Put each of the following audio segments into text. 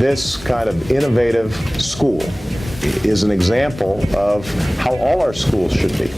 this kind of innovative school is an example of how all our schools should be.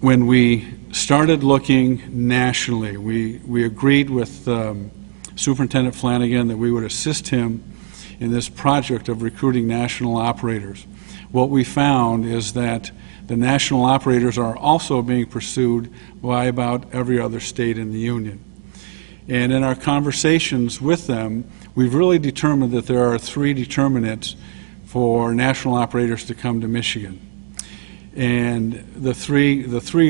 When we started looking nationally, we agreed with Superintendent Flanagan that we would assist him in this project of recruiting national operators. What we found is that the national operators are also being pursued by about every other state in the union. And in our conversations with them, we've really determined that there are three determinants for national operators to come to Michigan. And the three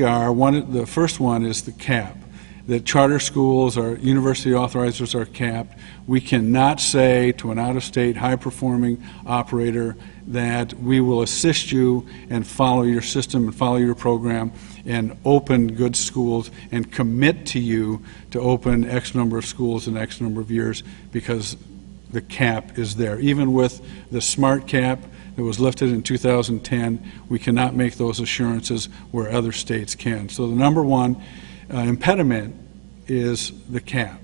are, the first one is the cap. That charter schools or university authorizers are capped. We cannot say to an out-of-state high-performing operator that we will assist you and follow your system and follow your program and open good schools and commit to you to open X number of schools in X number of years, because the cap is there. Even with the SMART cap that was lifted in 2010, we cannot make those assurances where other states can. So the number one impediment is the cap.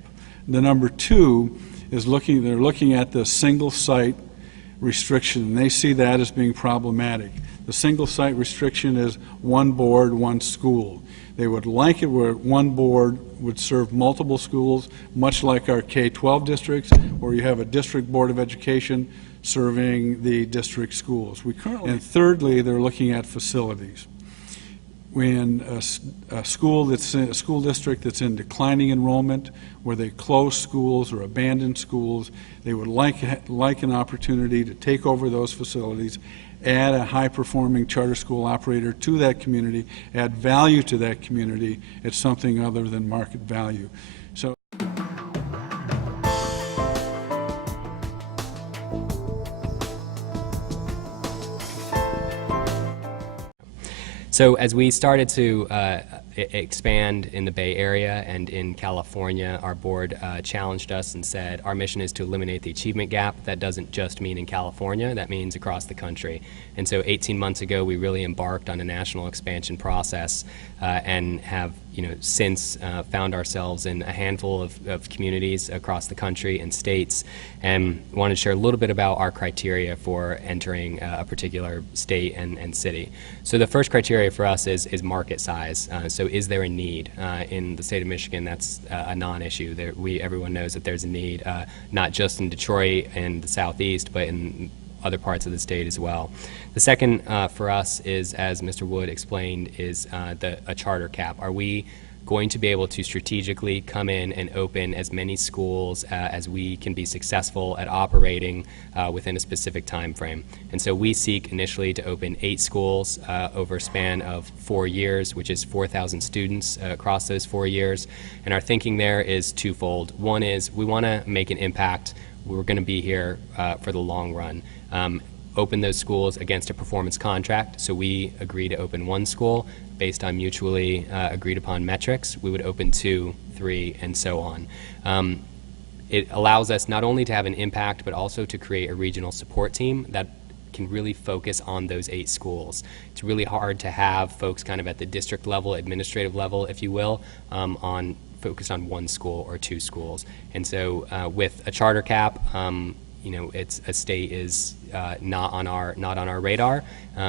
The number two is they're looking at the single site restriction, and they see that as being problematic. The single site restriction is one board, one school. They would like it where one board would serve multiple schools, much like our K-12 districts, where you have a district board of education serving the district schools. And thirdly, they're looking at facilities. When a school district that's in declining enrollment, where they close schools or abandon schools, they would like an opportunity to take over those facilities, add a high-performing charter school operator to that community, add value to that community at something other than market value. So. So as we started to expand in the Bay Area and in California, our board challenged us and said our mission is to eliminate the achievement gap. That doesn't just mean in California, that means across the country. And so 18 months ago, we really embarked on a national expansion process and have since found ourselves in a handful of communities across the country and states, and wanted to share a little bit about our criteria for entering a particular state and city. So the first criteria for us is market size. So is there a need? In the state of Michigan, that's a non-issue. Everyone knows that there's a need, not just in Detroit and the Southeast, but in other parts of the state as well. The second for us is, as Mr. Wood explained, is a charter cap. Are we going to be able to strategically come in and open as many schools as we can be successful at operating within a specific time frame? And so we seek initially to open 8 schools over a span of 4 years, which is 4,000 students across those 4 years. And our thinking there is twofold. One is we want to make an impact. We're going to be here for the long run. Open those schools against a performance contract. So we agree to open 1 school based on mutually agreed upon metrics. We would open 2, 3, and so on. It allows us not only to have an impact, but also to create a regional support team that can really focus on those 8 schools. It's really hard to have folks kind of at the district level, administrative level, if you will, focus on 1 school or 2 schools. And so with a charter cap, it's a state is not on our radar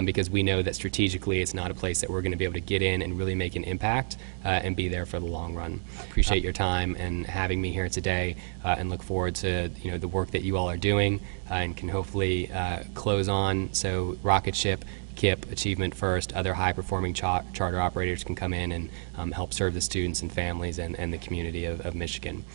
because we know that strategically it's not a place that we're going to be able to get in and really make an impact and be there for the long run. Appreciate your time and having me here today, and look forward to the work that you all are doing and can hopefully close on so Rocketship, KIPP, Achievement First, other high-performing charter operators can come in and help serve the students and families and the community of Michigan.